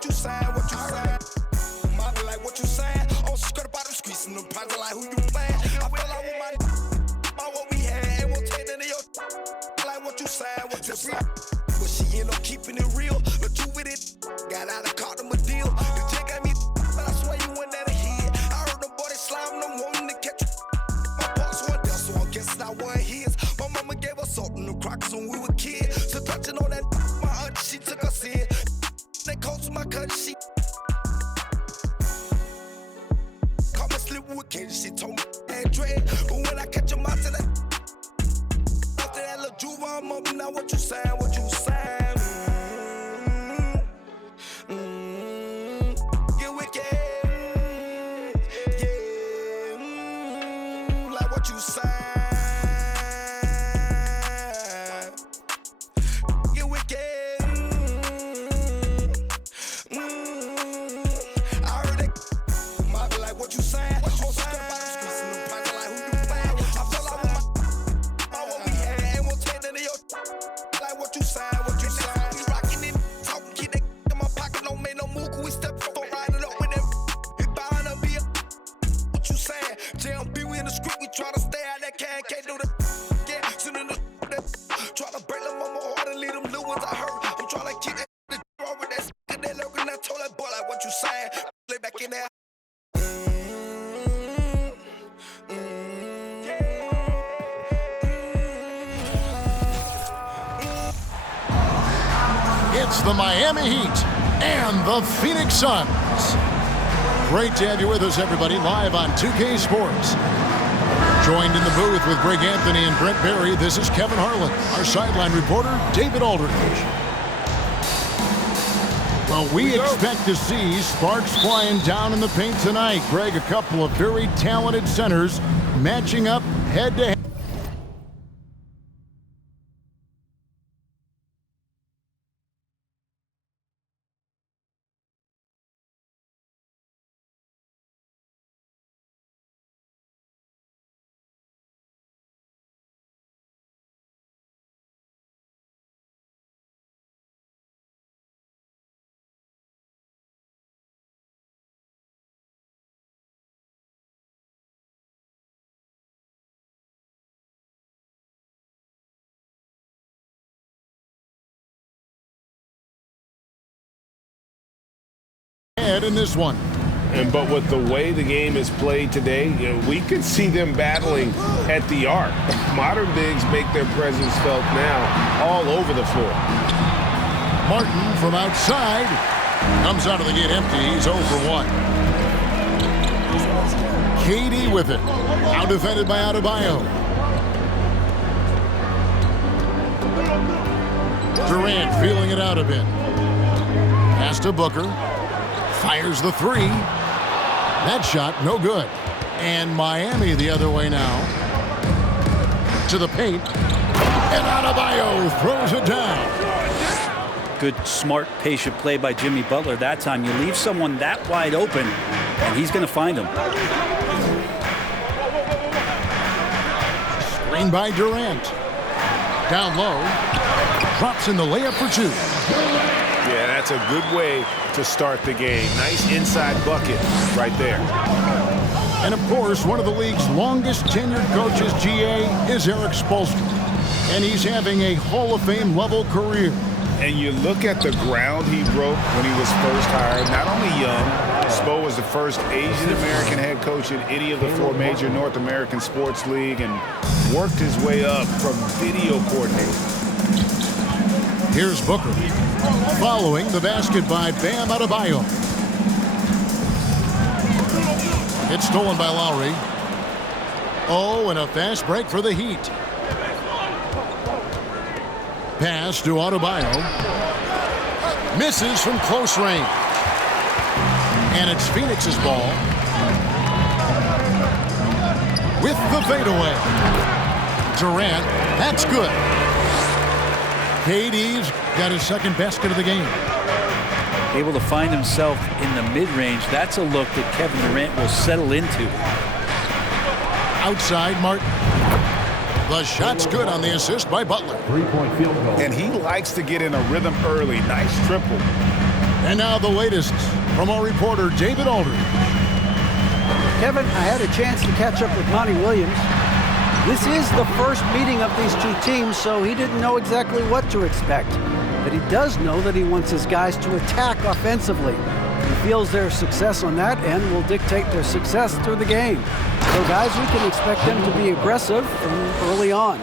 what you saying, what you saying. Model like what you saying. On skirt about them streets and them projects like who you playing. I feel like with my about what we had. Ain't won't take none of your like what you saying, what you saying. But she end up keeping it real. But you with it. Got out and caught them a deal. The chick got me, but I swear you went at a head. I heard the boy they slime, no wanting to catch my boss one there, so I'm guessing I wasn't his. My mama gave us salt in the crackers when we were kids. So touching on that, my aunt, she took us in. They close to my cousin, she caught me sleeping with Katie. She told me that dread. But when I catch him, I said that after that little juve, I'm up now. What you saying? What you saying? Get wicked, yeah. Like what you saying? Get wicked. I heard that. Might be like what you saying. On skirt about them streets and them projects like who you playing. I feel like with my what we had. Ain't won't take none of your like what you saying, what you saying. We rockin' it, talking, keep that in my pocket, don't make no move. We step for riding up with them. We buying a beer. What you saying? JMB, we in the street, we try to stay out that can't do the yeah. Soon in the try to break them on my heart and leave them little ones I hurt. I'm trying to keep that wrong with that and they lurking. I told that boy like what you saying. Lay back in there. It's the Miami Heat and the Phoenix Suns. Great to have you with us, everybody, live on 2K Sports. Joined in the booth with Greg Anthony and Brent Barry, this is Kevin Harlan. Our sideline reporter, David Aldridge. Well, we expect to see sparks flying down in the paint tonight. Greg, a couple of very talented centers matching up head-to-head. In this one. But with the way the game is played today, we could see them battling at the arc. Modern bigs make their presence felt now all over the floor. Martin from outside comes out of the gate empty. He's 0 for 1. KD with it. Now defended by Adebayo. Durant feeling it out a bit. Pass to Booker. Fires the three. That shot, no good. And Miami the other way now. To the paint. And Adebayo throws it down. Good, smart, patient play by Jimmy Butler that time. You leave someone that wide open, and he's going to find him. Screen by Durant. Down low. Drops in the layup for 2. Yeah, that's a good way to start the game. Nice inside bucket right there. And of course, one of the league's longest tenured coaches, GA, is Eric Spoelstra. And he's having a Hall of Fame level career. And you look at the ground he broke when he was first hired. Not only young, Spo was the first Asian American head coach in any of the 4 major North American sports league and worked his way up from video coordinator. Here's Booker. Following the basket by Bam Adebayo. It's stolen by Lowry. Oh, and a fast break for the Heat. Pass to Adebayo. Misses from close range. And it's Phoenix's ball. With the fadeaway. Durant, that's good. KD's got his second basket of the game. Able to find himself in the mid-range. That's a look that Kevin Durant will settle into. Outside, Martin. The shot's good on the assist by Butler. 3-point field goal. And he likes to get in a rhythm early. Nice triple. And now the latest from our reporter, David Aldridge. Kevin, I had a chance to catch up with Monty Williams. This is the first meeting of these two teams, so he didn't know exactly what to expect. But he does know that he wants his guys to attack offensively. He feels their success on that end will dictate their success through the game. So, guys, we can expect them to be aggressive from early on.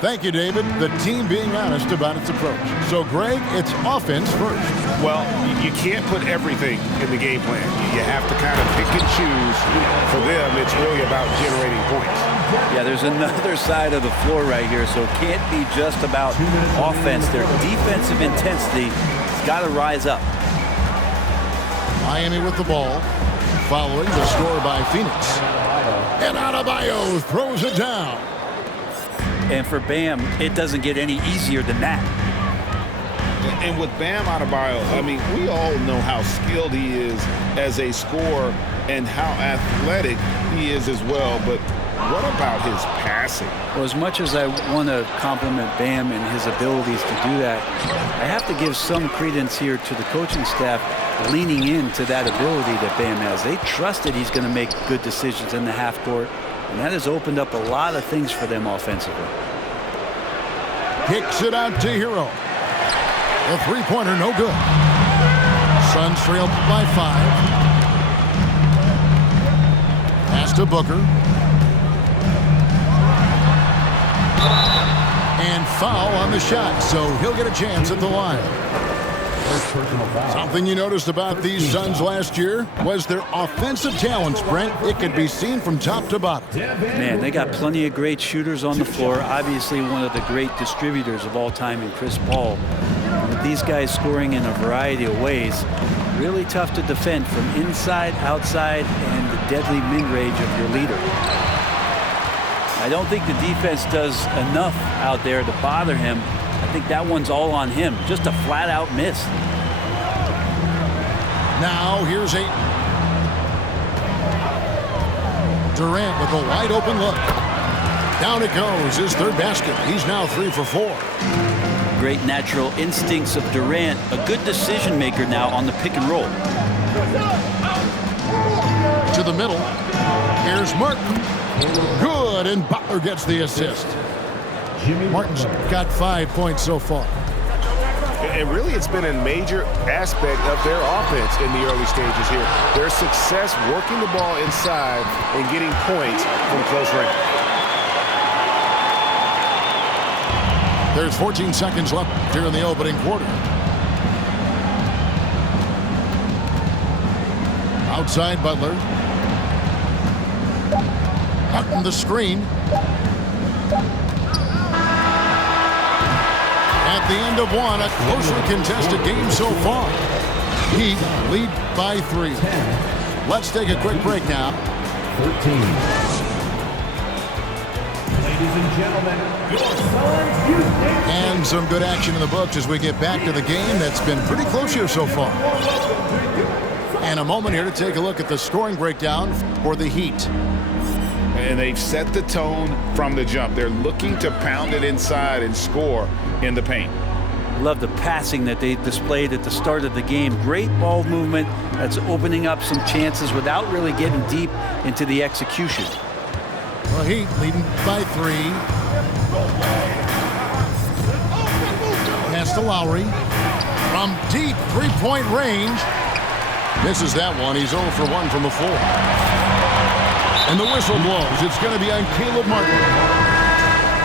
Thank you, David. The team being honest about its approach. So, Greg, it's offense first. Well, you can't put everything in the game plan. You have to kind of pick and choose. For them, it's really about generating points. Yeah, there's another side of the floor right here, so it can't be just about offense. Their defensive intensity has got to rise up. Miami with the ball, following the score by Phoenix. And Adebayo throws it down. And for Bam, it doesn't get any easier than that. And with Bam Adebayo, I mean, we all know how skilled he is as a scorer and how athletic he is as well. But what about his passing? Well, as much as I want to compliment Bam and his abilities to do that, I have to give some credence here to the coaching staff leaning into that ability that Bam has. They trusted he's going to make good decisions in the half court, and that has opened up a lot of things for them offensively. Kicks it out to Hero. The three-pointer, no good. Suns trail by 5. Pass to Booker. And foul on the shot, so he'll get a chance at the line. Something you noticed about these Suns last year was their offensive talents, Brent. It could be seen from top to bottom. Man, they got plenty of great shooters on the floor. Obviously, one of the great distributors of all time in Chris Paul. With these guys scoring in a variety of ways, really tough to defend from inside, outside, and the deadly mid-range of your leader. I don't think the defense does enough out there to bother him. I think that one's all on him. Just a flat-out miss. Now here's Ayton. Durant with a wide-open look. Down it goes, his third basket. He's now 3 for 4. Great natural instincts of Durant. A good decision-maker now on the pick and roll. To the middle. Here's Martin. Good, and Butler gets the assist. Martin's got 5 points so far. And really, it's been a major aspect of their offense in the early stages here. Their success working the ball inside and getting points from close range. There's 14 seconds left here in the opening quarter. Outside Butler. Martin the screen. At the end of one, a closely contested game so far. Heat lead by 3. Let's take a quick break now. 13. Ladies and gentlemen, your Suns Houston. And some good action in the books as we get back to the game that's been pretty close here so far. And a moment here to take a look at the scoring breakdown for the Heat. And they've set the tone from the jump. They're looking to pound it inside and score in the paint. Love the passing that they displayed at the start of the game. Great ball movement that's opening up some chances without really getting deep into the execution. Well, Heat leading by 3. Pass to Lowry. From deep three-point range. Misses that one. He's 0 for 1 from the floor. And the whistle blows. It's going to be on Caleb Martin.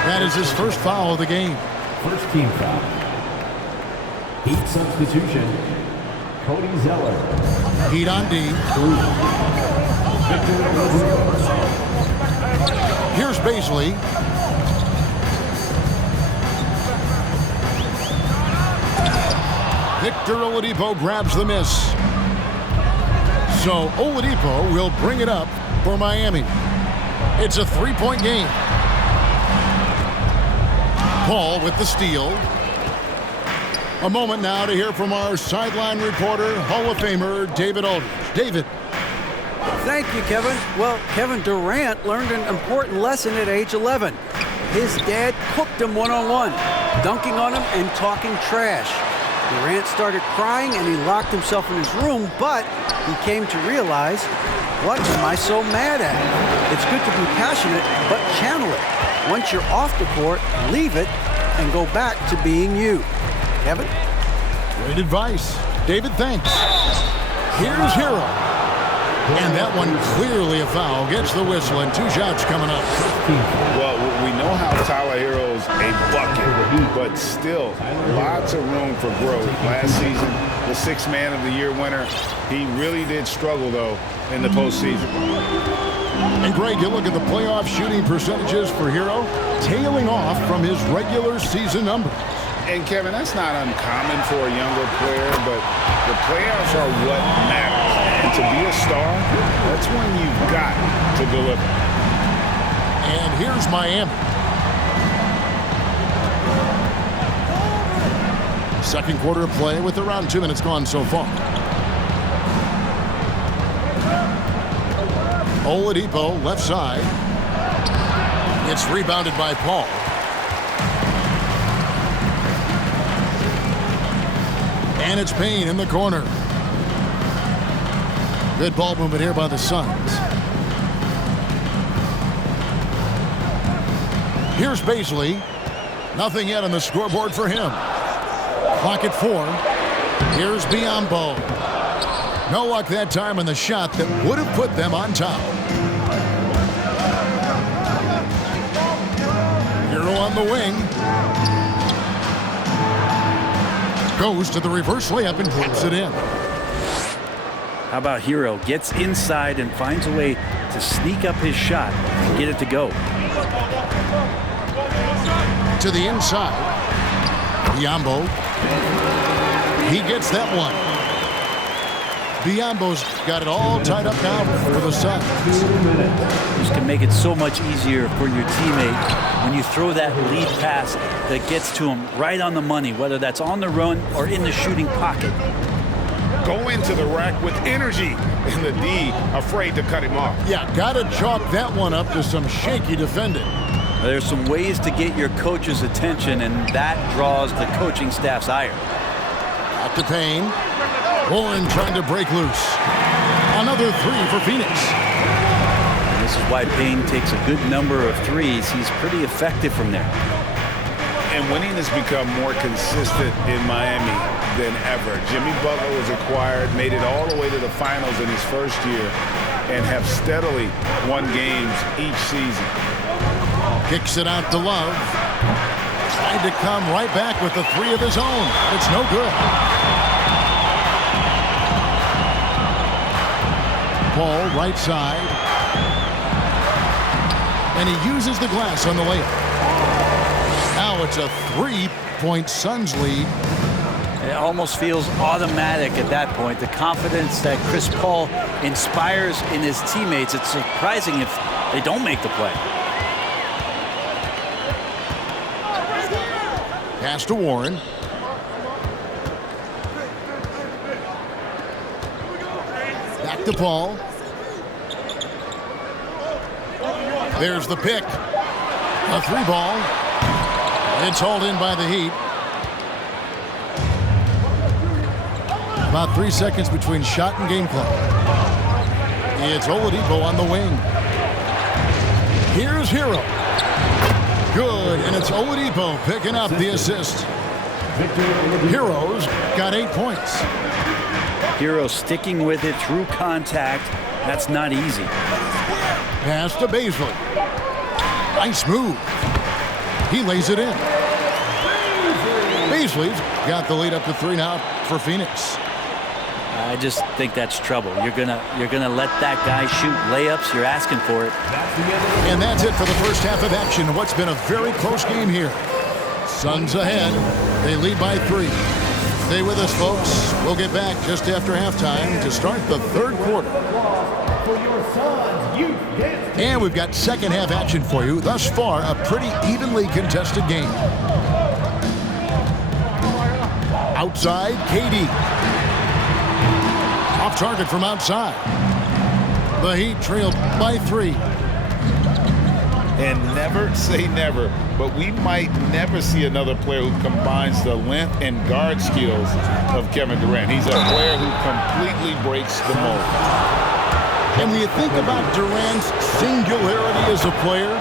That is his first foul of the game. First team foul. Heat substitution. Cody Zeller. Heat on D. Here's Baisley. Victor Oladipo grabs the miss. So Oladipo will bring it up for Miami. It's a 3-point game. Paul with the steal. A moment now to hear from our sideline reporter, Hall of Famer David Aldridge. David. Thank you, Kevin. Well, Kevin Durant learned an important lesson at age 11. His dad cooked him one-on-one, dunking on him and talking trash. Durant started crying and he locked himself in his room, but he came to realize, what am I so mad at? It's good to be passionate, but channel it. Once you're off the court, leave it and go back to being you. Kevin? Great advice. David, thanks. Here's Hero. And that one clearly a foul. Gets the whistle and 2 shots coming up. Well, we know how Tyler Hero's a bucket, but still lots of room for growth. Last season, the 6th Man of the Year winner, he really did struggle, though, in the postseason. And Greg, you look at the playoff shooting percentages for Hero, tailing off from his regular season numbers. And Kevin, that's not uncommon for a younger player, but the playoffs are what matters. And to be a star, that's when you've got to deliver. And here's Miami. Second quarter of play with around 2 minutes gone so far. Oladipo, left side. It's rebounded by Paul. And it's Payne in the corner. Good ball movement here by the Suns. Here's Bazley. Nothing yet on the scoreboard for him. Clock at 4. Here's Biyombo. No luck that time on the shot that would have put them on top. Hero on the wing. Goes to the reverse layup and puts it in. How about Hero? Gets inside and finds a way to sneak up his shot and get it to go. To the inside. Biyombo. He gets that one. Biyombo's got it all tied up now for the Suns. This can make it so much easier for your teammate when you throw that lead pass that gets to him right on the money, whether that's on the run or in the shooting pocket. Go into the rack with energy, and the D afraid to cut him off. Yeah, gotta chalk that one up to some shaky defending. There's some ways to get your coach's attention, and that draws the coaching staff's ire. Out to Payne. Warren trying to break loose. Another 3 for Phoenix. And this is why Payne takes a good number of threes. He's pretty effective from there. And winning has become more consistent in Miami than ever. Jimmy Butler was acquired, made it all the way to the finals in his first year, and have steadily won games each season. Kicks it out to Love. Tried to come right back with the 3 of his own. It's no good. Paul, right side. And he uses the glass on the layup. Now it's a 3-point Suns lead. It almost feels automatic at that point. The confidence that Chris Paul inspires in his teammates, it's surprising if they don't make the play. Pass to Warren. Back to Paul. There's the pick. A 3 ball. It's hauled in by the Heat. About 3 seconds between shot and game clock. It's Oladipo on the wing. Here's Hero. Good, and it's Oladipo picking up the assist. Hero's got 8 points. Hero sticking with it through contact. That's not easy. Pass to Bazley. Nice move. He lays it in. Bazley's got the lead up to 3 now for Phoenix. I just think that's trouble. You're gonna let that guy shoot layups. You're asking for it. And that's it for the first half of action. What's been a very close game here. Suns ahead. They lead by 3. Stay with us, folks. We'll get back just after halftime to start the 3rd quarter. And we've got second half action for you. Thus far, a pretty evenly contested game. Outside, KD. Off target from outside. The Heat trailed by 3. And never say never, but we might never see another player who combines the length and guard skills of Kevin Durant. He's a player who completely breaks the mold. And when you think about Durant's singularity as a player,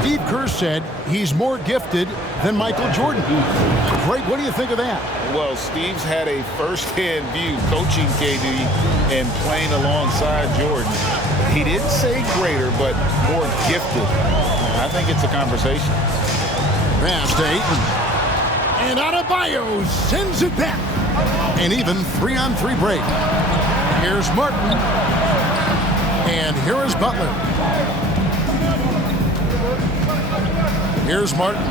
Steve Kerr said he's more gifted than Michael Jordan. Greg, what do you think of that? Well, Steve's had a first-hand view coaching KD and playing alongside Jordan. He didn't say greater, but more gifted. I think it's a conversation. Pass to Ayton. And Adebayo sends it back. And even 3-on-3 break. Here's Martin. And here is Butler. Here's Martin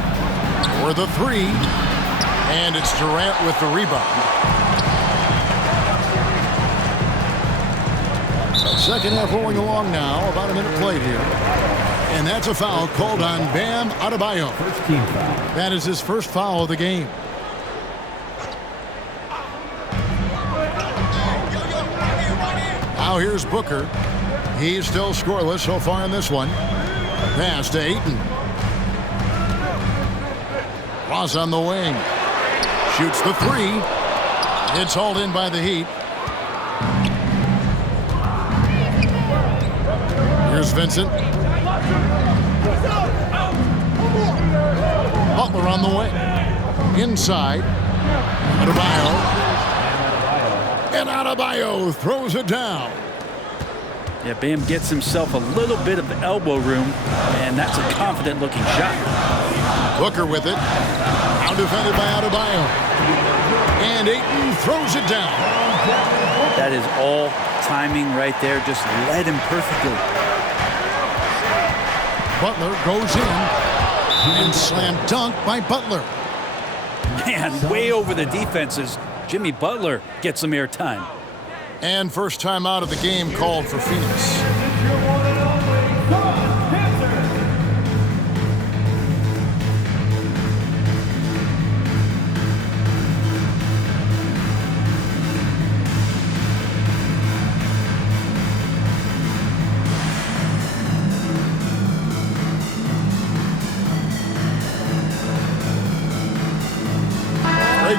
for the 3. And it's Durant with the rebound. Second half rolling along now. About a minute played here. And that's a foul called on Bam Adebayo. First team foul. That is his first foul of the game. Now here's Booker. He's still scoreless so far in this one. Pass to Ayton. Ross on the wing. Shoots the 3. It's hauled in by the Heat. Here's Vincent. Butler on the way. Inside. Adebayo. And Adebayo throws it down. Yeah, Bam gets himself a little bit of elbow room, and that's a confident-looking shot. Booker with it. Now defended by Adebayo. And Ayton throws it down. That is all timing right there. Just led him perfectly. Butler goes in. And slam dunk by Butler. Man, way over the defenses. Jimmy Butler gets some airtime. And first time out of the game called for Phoenix.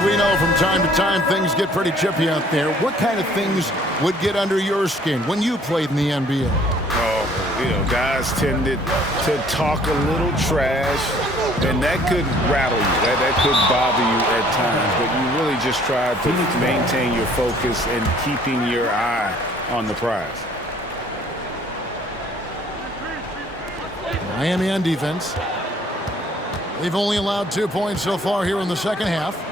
We know from time to time things get pretty chippy out there. What kind of things would get under your skin when you played in the NBA? Oh, guys tended to talk a little trash, and that could rattle you. That could bother you at times, but you really just try to maintain your focus and keeping your eye on the prize. Miami on defense. They've only allowed 2 points so far here in the second half.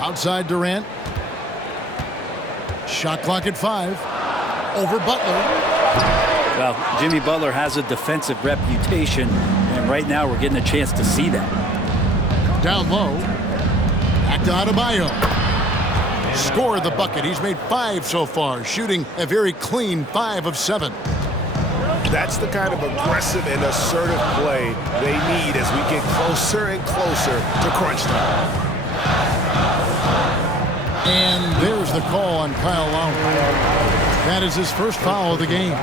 Outside Durant. Shot clock at 5. Over Butler. Well, Jimmy Butler has a defensive reputation, and right now we're getting a chance to see that. Down low. Back to Adebayo. Scored the bucket. He's made 5 so far, shooting a very clean 5 of 7. That's the kind of aggressive and assertive play they need as we get closer and closer to crunch time. And there's the call on Kyle Lowry. That is his first foul of the game.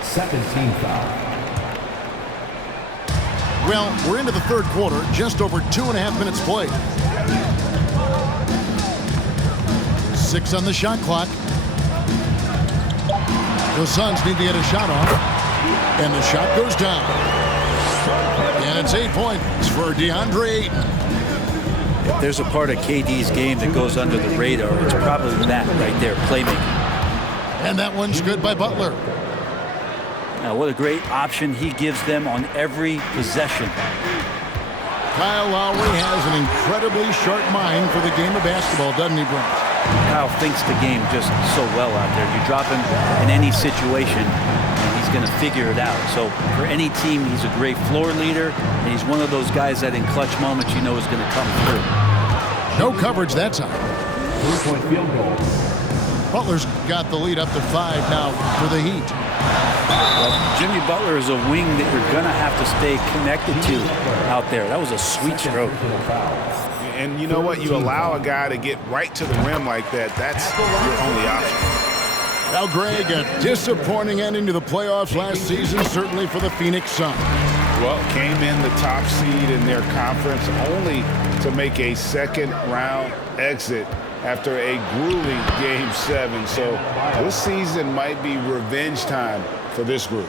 Second team foul. Well, we're into the third quarter, just over 2.5 minutes played. 6 on the shot clock. The Suns need to get a shot off. And the shot goes down. And it's 8 points for DeAndre Ayton. If there's a part of KD's game that goes under the radar, it's probably that right there, playmaking. And that one's good by Butler. Now, what a great option he gives them on every possession. Kyle Lowry has an incredibly sharp mind for the game of basketball, doesn't he, Brent? Kyle thinks the game just so well out there. You drop him in any situation, and he's going to figure it out. So for any team, he's a great floor leader, and he's one of those guys that in clutch moments you know is going to come through. No coverage that time. 3-point field goal. Butler's got the lead up to 5 now for the Heat. Well, Jimmy Butler is a wing that you're going to have to stay connected to out there. That was a sweet stroke. And you know what? You allow a guy to get right to the rim like that. That's your only option. Now, Greg, a disappointing ending to the playoffs last season, certainly for the Phoenix Suns. Well, came in the top seed in their conference only to make a second-round exit after a grueling Game 7. So this season might be revenge time for this group.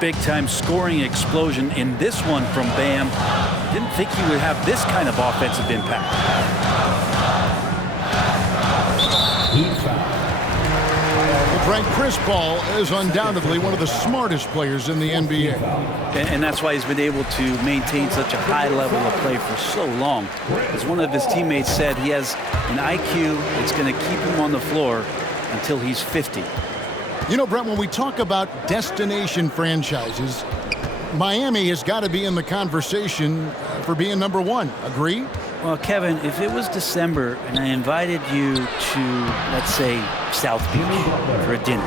Big-time scoring explosion in this one from Bam. Didn't think he would have this kind of offensive impact. Frank, Chris Paul is undoubtedly one of the smartest players in the NBA. And that's why he's been able to maintain such a high level of play for so long. As one of his teammates said, he has an IQ that's going to keep him on the floor until he's 50. You know, Brent, when we talk about destination franchises, Miami has got to be in the conversation for being number one. Agree? Well, Kevin, if it was December and I invited you to, let's say, South Beach for a dinner,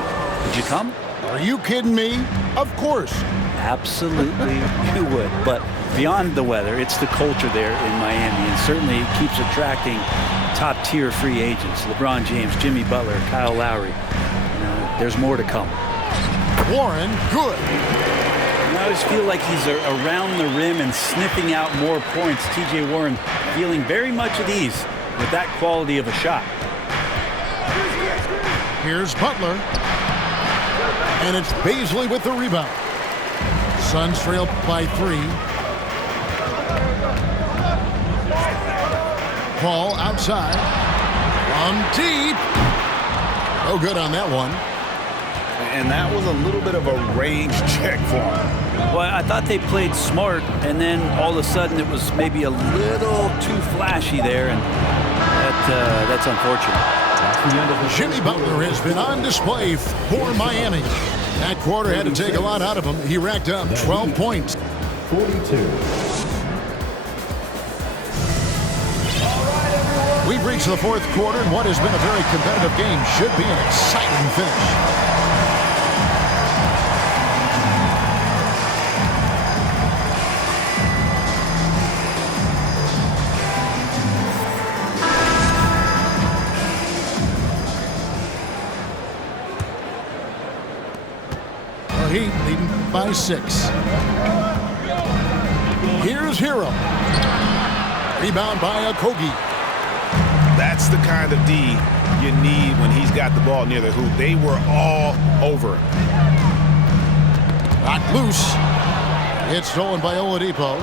would you come? Are you kidding me? Of course. Absolutely, you would. But beyond the weather, it's the culture there in Miami, and certainly it keeps attracting top-tier free agents. LeBron James, Jimmy Butler, Kyle Lowry. There's more to come. Warren, good. I always feel like he's around the rim and sniffing out more points. T.J. Warren feeling very much at ease with that quality of a shot. Here's Butler. And it's Bazley with the rebound. Suns trail by 3. Paul outside. From deep. No good on that one. And that was a little bit of a range check for him. Well, I thought they played smart, and then all of a sudden it was maybe a little too flashy there, and that's unfortunate. Jimmy Butler has been on display for Miami. That quarter had to take a lot out of him. He racked up 12 points. 42. We've reached the fourth quarter, and what has been a very competitive game should be an exciting finish. Heat leading by 6. Here's Hero. Rebound by Okogie. That's the kind of D you need when he's got the ball near the hoop. They were all over him. Not loose. It's stolen by Oladipo.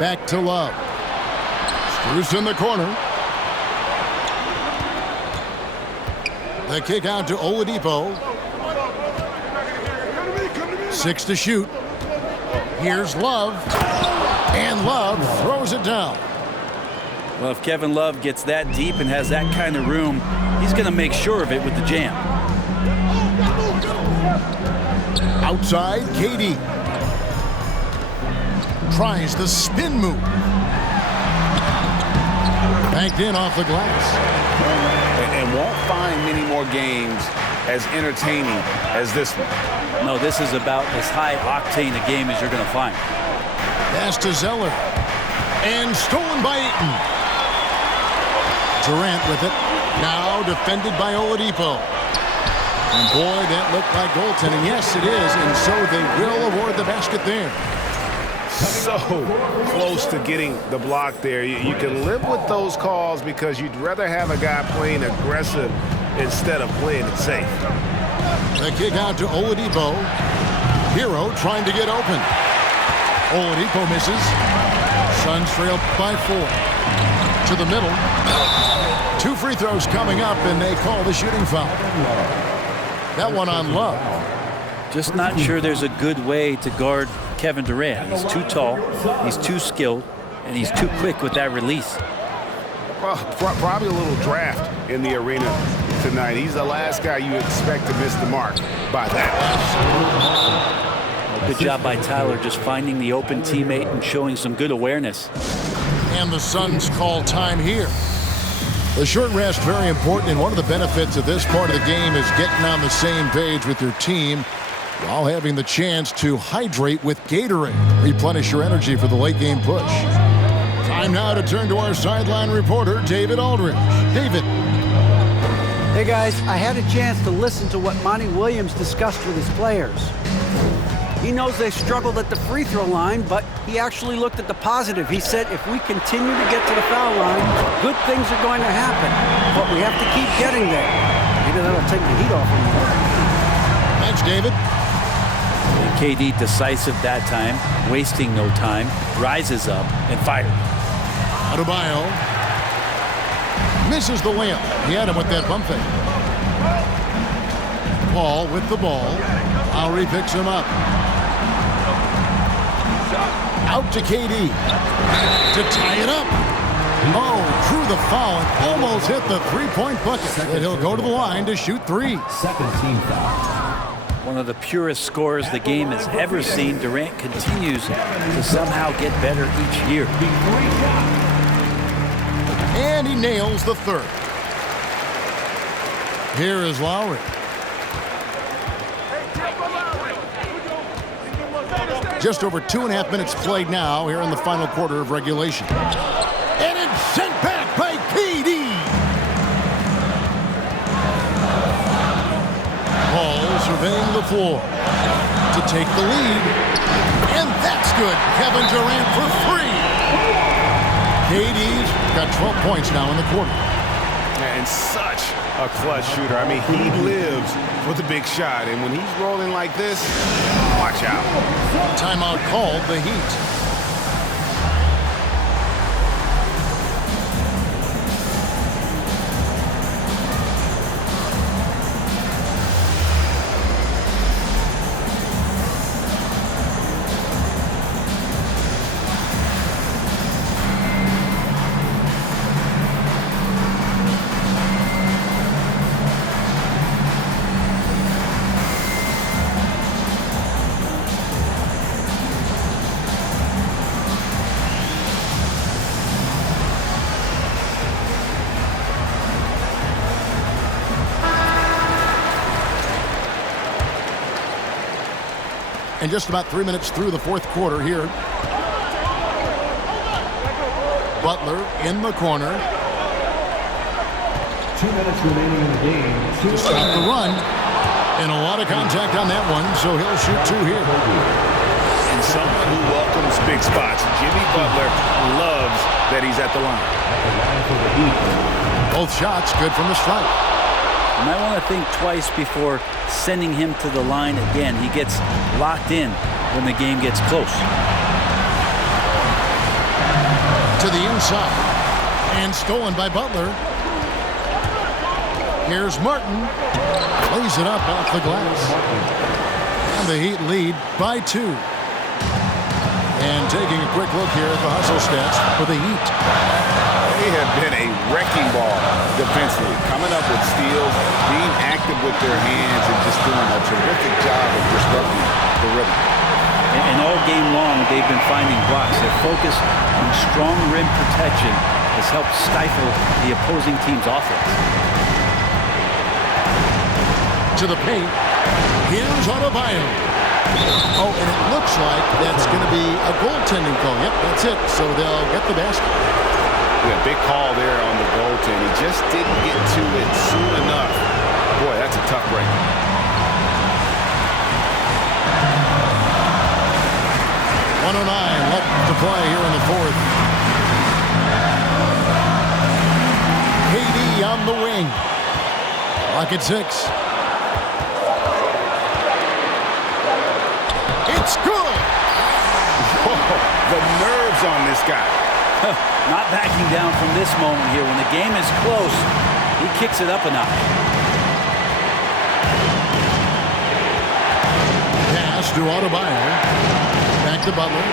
Back to Love. Strus in the corner. The kick out to Oladipo. 6 to shoot. Here's Love. And Love throws it down. Well, if Kevin Love gets that deep and has that kind of room, he's going to make sure of it with the jam. Outside, KD. Tries the spin move. Banked in off the glass. And won't find many more games as entertaining as this one. No, this is about as high octane a game as you're going to find. Pass to Zeller. And stolen by Ayton. Durant with it. Now defended by Oladipo. And boy, that looked like goaltending. Yes, it is. And so they will award the basket there. So close to getting the block there. You can live with those calls because you'd rather have a guy playing aggressive instead of playing it safe. The kick out to Oladipo. Hero trying to get open. Oladipo misses. Suns trail by 4. To the middle. 2 free throws coming up, and they call the shooting foul. That one on Love. Just not sure there's a good way to guard Kevin Durant. He's too tall, he's too skilled, and he's too quick with that release. Well, probably a little draft in the arena tonight. He's the last guy you expect to miss the mark by that. Good job by Tyler just finding the open teammate and showing some good awareness. And the Suns call time here. The short rest, very important, and one of the benefits of this part of the game is getting on the same page with your team while having the chance to hydrate with Gatorade. Replenish your energy for the late game push. Time now to turn to our sideline reporter, David Aldridge. David. Hey guys, I had a chance to listen to what Monty Williams discussed with his players. He knows they struggled at the free throw line, but he actually looked at the positive. He said, if we continue to get to the foul line, good things are going to happen, but we have to keep getting there. Maybe that'll take the heat off him. Thanks, David. And KD decisive that time, wasting no time, rises up and fires. Adebayo misses the layup. He had him with that bump fake. Paul with the ball. Lowry picks him up. Out to KD to tie it up. Oh, drew the foul and almost hit the three-point bucket. And he'll go to the line to shoot three. Second team foul. One of the purest scorers the game has ever seen. Durant continues to somehow get better each year. And he nails the third. Here is Lowry. Just over 2.5 minutes played now here in the final quarter of regulation. And it's sent back by KD. Paul surveying the floor to take the lead. And that's good. Kevin Durant for three. KD's got 12 points now in the quarter. And such a clutch shooter. I mean, he lives for the big shot. And when he's rolling like this, watch out. Timeout called the Heat. And just about 3 minutes through the fourth quarter here. Butler in the corner. 2 minutes remaining in the game. To stop the run. And a lot of contact on that one, so he'll shoot two here. And someone who welcomes big spots. Jimmy Butler loves that he's at the line. Both shots good from the stripe. You might want to think twice before sending him to the line again. He gets locked in when the game gets close. To the inside. And stolen by Butler. Here's Martin. Lays it up off the glass. And the Heat lead by 2. And taking a quick look here at the hustle stats for the Heat. They have been a wrecking ball defensively, coming up with steals, being active with their hands, and just doing a terrific job of disrupting the rhythm. And all game long, they've been finding blocks. Their focus on strong rim protection has helped stifle the opposing team's offense. To the paint. Here's Adebayo. Oh, and it looks like that's going to be a goaltending call. Yep, that's it. So they'll get the basket. Yeah, big call there on the goaltend. He just didn't get to it soon enough. Boy, that's a tough break. .109 left to play here in the fourth. KD on the wing. Clock at 6. It's good. Whoa, the nerves on this guy. Not backing down from this moment here. When the game is close, he kicks it up a notch. Pass to Adebayo. Back to Butler.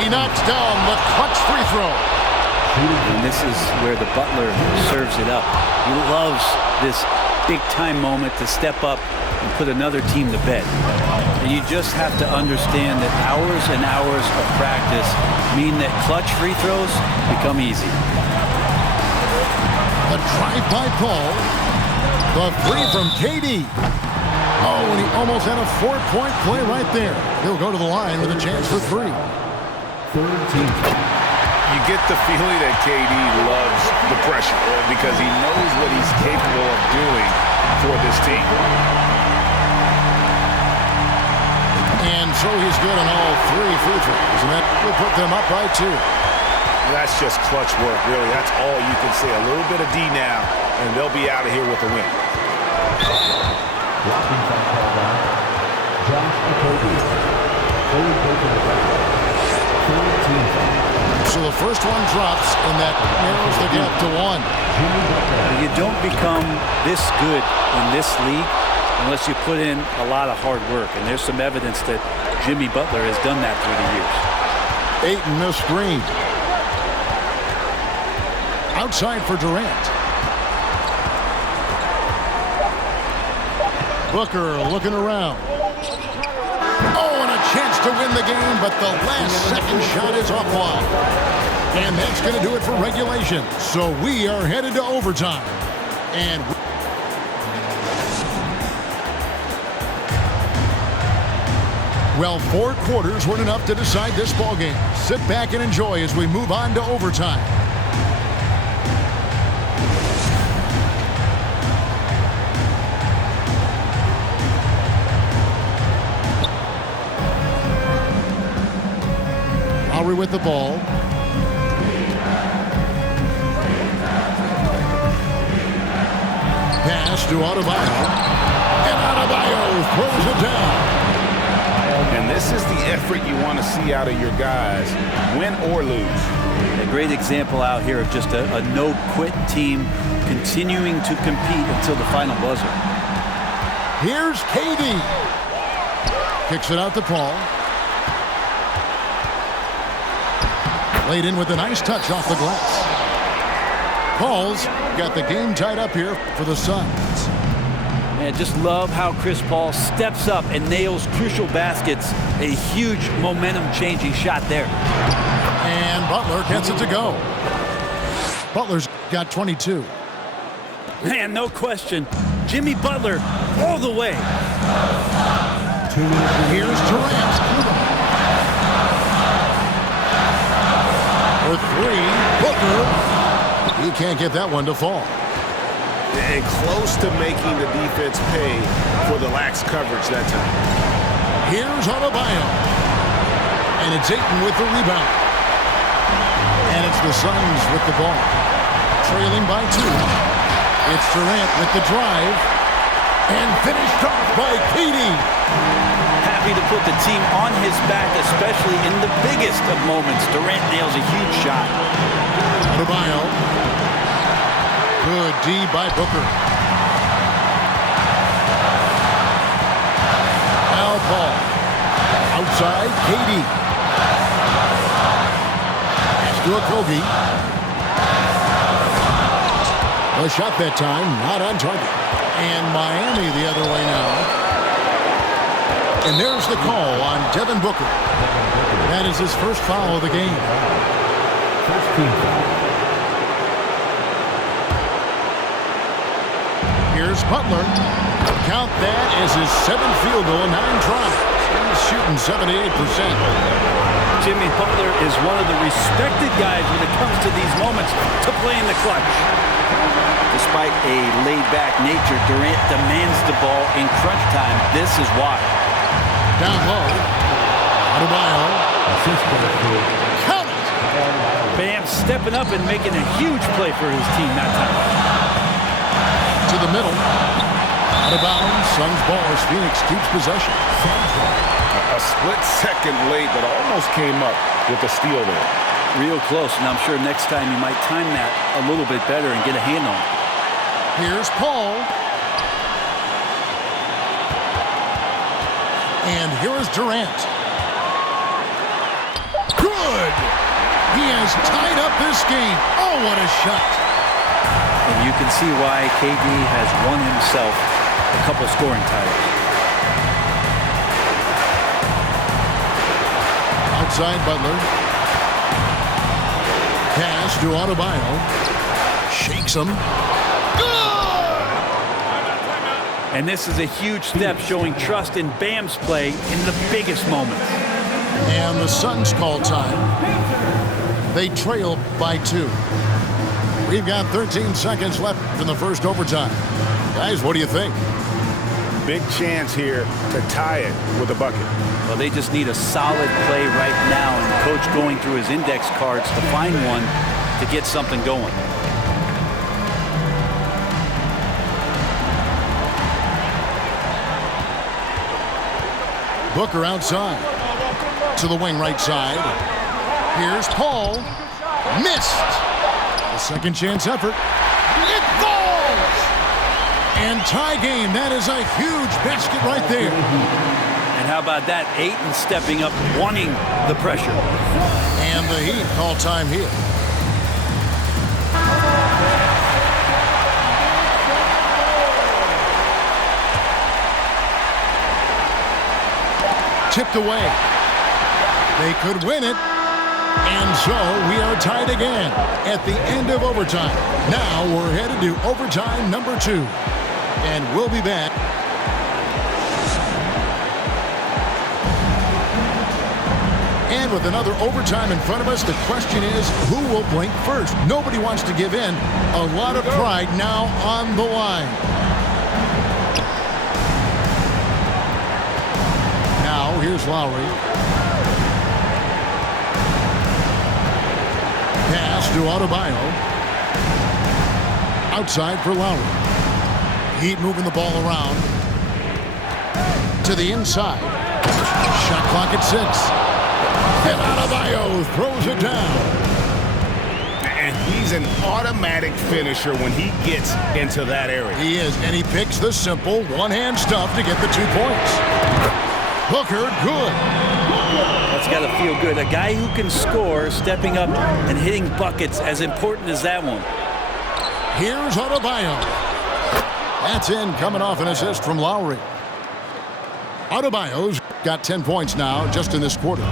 He knocks down the clutch free throw. And this is where the Butler serves it up. He loves this big-time moment to step up and put another team to bed. And you just have to understand that hours and hours of practice mean that clutch free throws become easy. The drive by Paul. The three from KD. Oh, and he almost had a 4-point play right there. He'll go to the line with a chance for three. Third team. You get the feeling that KD loves the pressure because he knows what he's capable of doing for this team. And so he's good on all three free throws, and that will put them up by 2. That's just clutch work, really. That's all you can say. A little bit of D now, and they'll be out of here with a win. Blocking foul called on Josh Okogie. Fully broken the foul. Third team foul. So the first one drops, and that narrows the gap to 1. You don't become this good in this league unless you put in a lot of hard work. And there's some evidence that Jimmy Butler has done that through the years. Ayton the screen. Outside for Durant. Booker looking around. Oh, and a chance to win the game, but the last second shot is off wide. And that's going to do it for regulation. So we are headed to overtime. And well, 4 quarters weren't enough to decide this ballgame. Sit back and enjoy as we move on to overtime. Lowry with the ball. Pass to Adebayo. And Adebayo throws it down. And this is the effort you want to see out of your guys, win or lose. A great example out here of just a no-quit team continuing to compete until the final buzzer. Here's KD. Kicks it out to Paul. Laid in with a nice touch off the glass. Paul's got the game tied up here for the Suns. And just love how Chris Paul steps up and nails crucial baskets. A huge momentum-changing shot there. And Butler gets it to go. Butler's got 22. Man, no question. Jimmy Butler all the way. Here's Durant. For three, Booker. He can't get that one to fall. And close to making the defense pay for the lax coverage that time. Here's Adebayo. And it's Ayton with the rebound. And it's the Suns with the ball. Trailing by 2. It's Durant with the drive. And finished off by KD. Happy to put the team on his back, especially in the biggest of moments. Durant nails a huge shot. Adebayo. Good D by Booker. Al Paul. Outside, KD. Pass to Okogie. The shot that time, not on target. And Miami the other way now. And there's the call on Devin Booker. That is his first foul of the game. First team foul. Here's Butler. Count that as his 7th field goal in 9 tries. He's shooting 78%. Jimmy Butler is one of the respected guys when it comes to these moments to play in the clutch. Despite a laid-back nature, Durant demands the ball in crunch time. This is why. Down low. Adebayo. Count it! Bam stepping up and making a huge play for his team that time. To the middle. Out of bounds. Suns ball as Phoenix keeps possession. A split second late, but almost came up with the steal there. Real close, and I'm sure next time you might time that a little bit better and get a hand on it. Here's Paul. And here is Durant. Good! He has tied up this game. Oh, what a shot. And you can see why KD has won himself a couple scoring titles. Outside Butler. Pass to Adebayo. Shakes him. And this is a huge step showing trust in Bam's play in the biggest moments. And the Suns call time. They trail by 2. We've got 13 seconds left in the first overtime. Guys, what do you think? Big chance here to tie it with a bucket. Well, they just need a solid play right now, and the coach going through his index cards to find one to get something going. Booker outside to the wing right side. Here's Paul. Missed. A second chance effort. It falls! And tie game. That is a huge basket right there. And how about that? Ayton stepping up, wanting the pressure. And the Heat call time here. Tipped away. They could win it. And so we are tied again at the end of overtime. Now we're headed to overtime number 2. And we'll be back. And with another overtime in front of us, the question is, who will blink first? Nobody wants to give in. A lot of pride now on the line. Now, here's Lowry. Pass to Adebayo. Outside for Lowry. Heat moving the ball around. To the inside. Shot clock at 6. And Adebayo throws it down. And he's an automatic finisher when he gets into that area. He is, and he picks the simple one-hand stuff to get the 2 points. Booker, good. That's got to feel good. A guy who can score, stepping up and hitting buckets, as important as that one. Here's Adebayo. That's in, coming off an assist from Lowry. Adebayo's got 10 points now just in this quarter.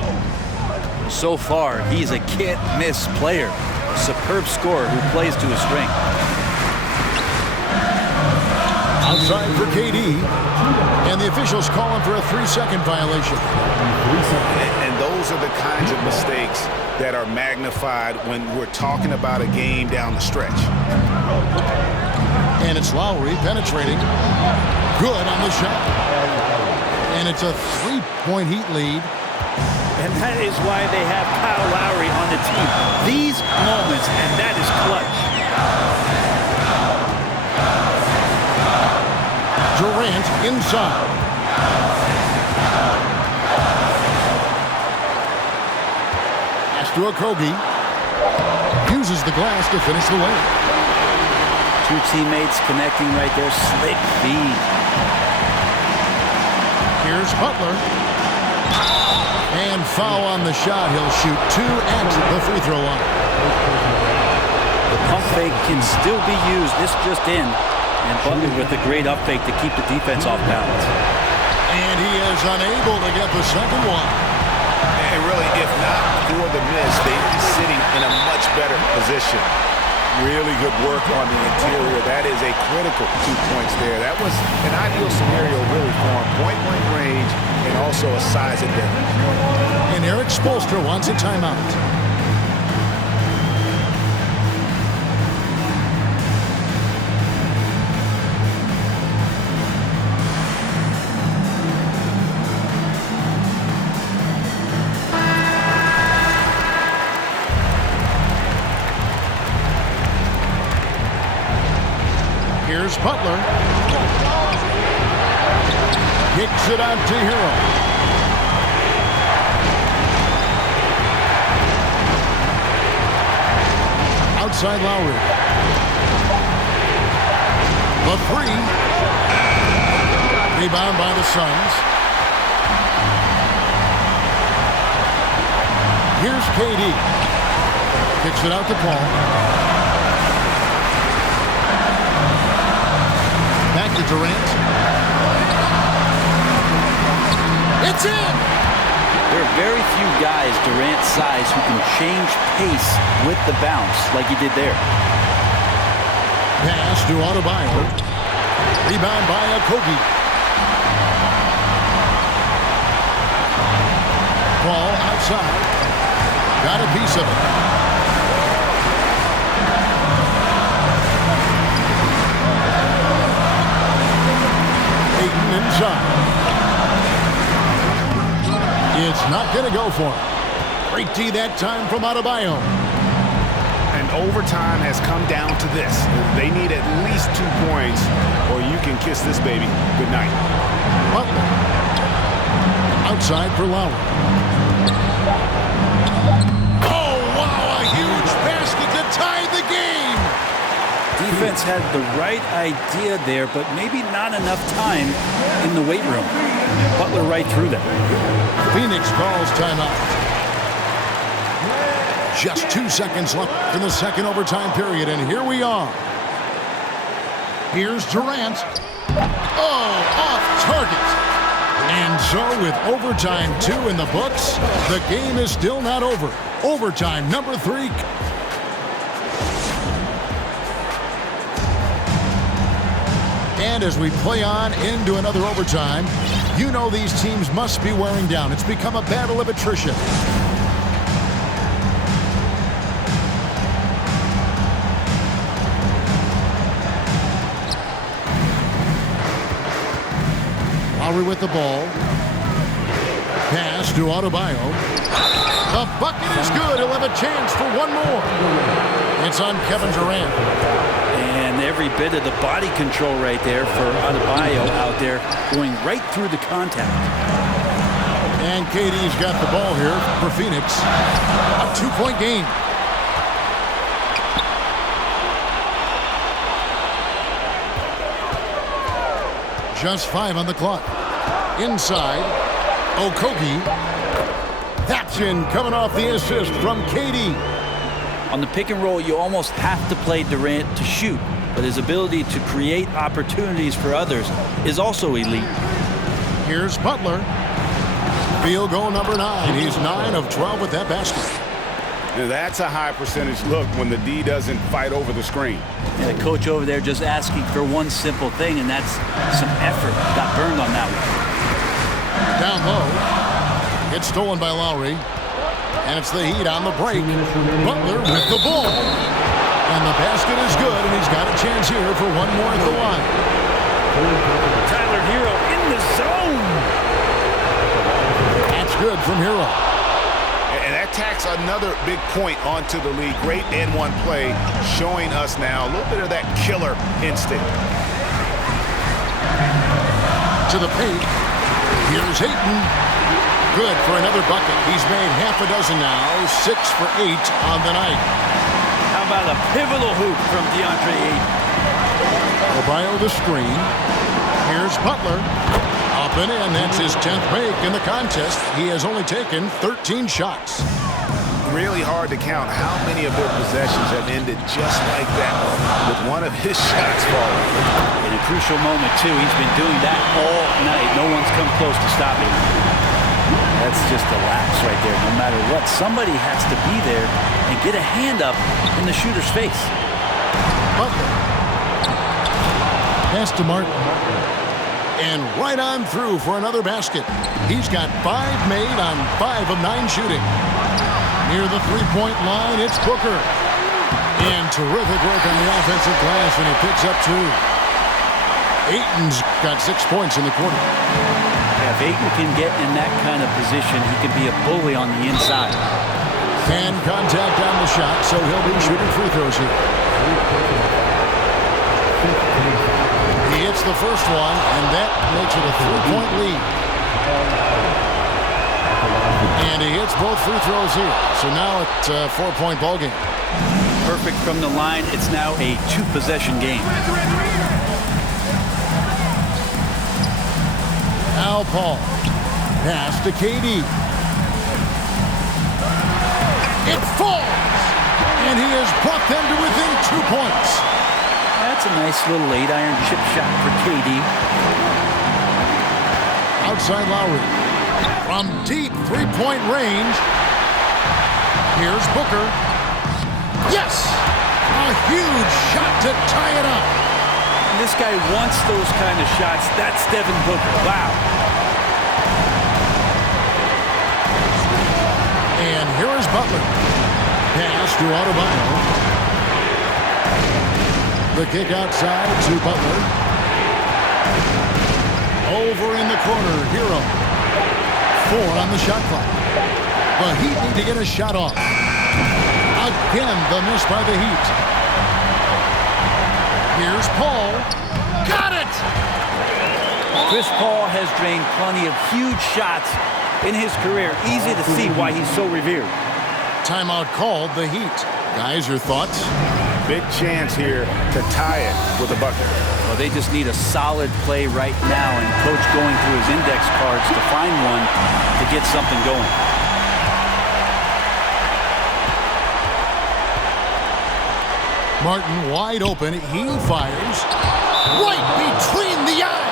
So far, he's a can't-miss player. A superb scorer who plays to his strength. Outside for KD. And the officials calling for a 3-second violation. And those are the kinds of mistakes that are magnified when we're talking about a game down the stretch. And it's Lowry penetrating. Good on the shot. And it's a 3-point Heat lead. And that is why they have Kyle Lowry on the team. These moments, and that is clutch. Durant inside. Pass to Okogie. Uses the glass to finish the lane. 2 teammates connecting right there. Slick feed. Here's Butler. And foul on the shot. He'll shoot 2 at the free throw line. The pump fake can still be used. This just in. And Butler with a great up fake to keep the defense off balance. And he is unable to get the second one. And really, if not for the miss, they'd be sitting in a much better position. Really good work on the interior. That is a critical 2 points there. That was an ideal scenario really for him. Point-blank range and also a size advantage. And Eric Spoelstra wants a timeout. Here's Butler. Kicks it out to Hero. Outside Lowry. The 3. Rebound by the Suns. Here's KD. Kicks it out to Paul. Back to Durant. It's in! There are very few guys Durant's size who can change pace with the bounce like he did there. Pass to Adebayo. Rebound by Okogie. Ball outside. Got a piece of it. Ayton inside. It's not going to go for him. Great D that time from Adebayo. And overtime has come down to this. They need at least 2 points, or you can kiss this baby goodnight. Butler. Outside for Lowry. Oh, wow, a huge basket to tie the game. Defense had the right idea there, but maybe not enough time in the weight room. Butler right through them. Phoenix calls timeout. Just 2 seconds left in the second overtime period, and here we are. Here's Durant. Oh, off target. And so with overtime 2 in the books, the game is still not over. Overtime number 3. And as we play on into another overtime, you know these teams must be wearing down. It's become a battle of attrition. Lowry with the ball. Pass to Adebayo. The bucket is good. He'll have a chance for one more. It's on Kevin Durant. And every bit of the body control right there for Adebayo out there, going right through the contact. And KD's got the ball here for Phoenix. A 2-point game. Just 5 on the clock. Inside, Okogie. That's in, coming off the assist from KD. On the pick and roll, you almost have to play Durant to shoot, but his ability to create opportunities for others is also elite. Here's Butler. Field goal number 9. He's 9 of 12 with that basket. That's a high percentage look when the D doesn't fight over the screen. And the coach over there just asking for one simple thing, and that's some effort. Got burned on that one. Down low. It's stolen by Lowry. And it's the Heat on the break. Butler with the ball. And the basket is good, and he's got a chance here for one more at the line. Tyler Hero in the zone. That's good from Hero. And that tacks another big point onto the league. Great N1 play, showing us now a little bit of that killer instinct. To the paint. Here's Ayton. Good for another bucket. He's made half a dozen now. 6 for 8 on the night. How about a pivotal hoop from DeAndre Ayton? Adebayo the screen. Here's Butler. Up and in. That's his 10th make in the contest. He has only taken 13 shots. Really hard to count how many of their possessions have ended just like that, with one of his shots falling. In a crucial moment, too, he's been doing that all night. No one's come close to stopping him. That's just a lapse right there. No matter what, somebody has to be there and get a hand up in the shooter's face. Butler. Pass to Martin. And right on through for another basket. He's got 5 made on 5 of 9 shooting. Near the three-point line, it's Booker. And terrific work on the offensive glass, and he picks up 2. Ayton's got 6 points in the quarter. Yeah, if Ayton can get in that kind of position, he can be a bully on the inside. And contact on the shot, so he'll be shooting free throws here. He hits the first one, and that makes it a 3-point lead. And he hits both free throws here. So now it's a 4-point ball game. Perfect from the line. It's now a 2-possession game. Al Paul. Pass to KD. It falls! And he has brought them to within 2 points. That's a nice little 8-iron chip shot for KD. Outside Lowry. From deep 3-point range. Here's Booker. Yes! A A huge shot to tie it up. And this guy wants those kind of shots. That's Devin Booker. Wow. And here is Butler. Pass to Adebayo. The kick outside to Butler. Over in the corner, Hero. 4 on the shot clock. The Heat need to get a shot off. Again, the miss by the Heat. Here's Paul. Got it! Chris Paul has drained plenty of huge shots in his career. Easy to see why he's so revered. Timeout called, the Heat. Guys, your thoughts? Big chance here to tie it with a bucket. Well, they just need a solid play right now, and Coach going through his index cards to find one to get something going. Martin wide open. He fires right between the eyes.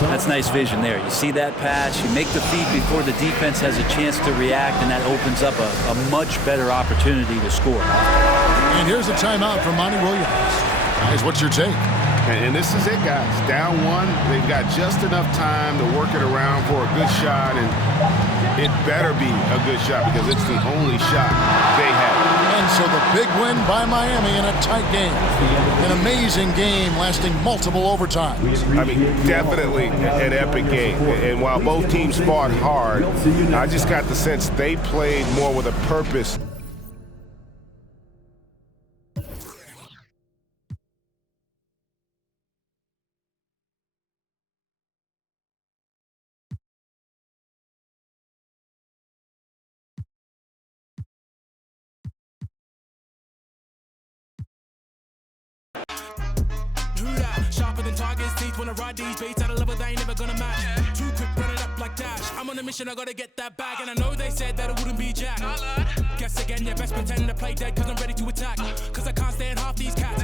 That's nice vision there. You see that pass, you make the feed before the defense has a chance to react, and that opens up a much better opportunity to score. And here's a timeout from Monty Williams. Guys, what's your take? And this is it, guys. Down 1, they've got just enough time to work it around for a good shot, and it better be a good shot because it's the only shot they have. And so the big win by Miami in a tight game. An amazing game lasting multiple overtimes. I mean, definitely an epic game. And while both teams fought hard, I just got the sense they played more with a purpose. Sharper than targets, teeth wanna ride these beats at a level they ain't never gonna match. Too quick, run it up like Dash. I'm on a mission, I gotta get that bag. And I know they said that it wouldn't be Jack. Guess again, yeah, best pretend to play dead, cause I'm ready to attack. Cause I can't stand half these cats.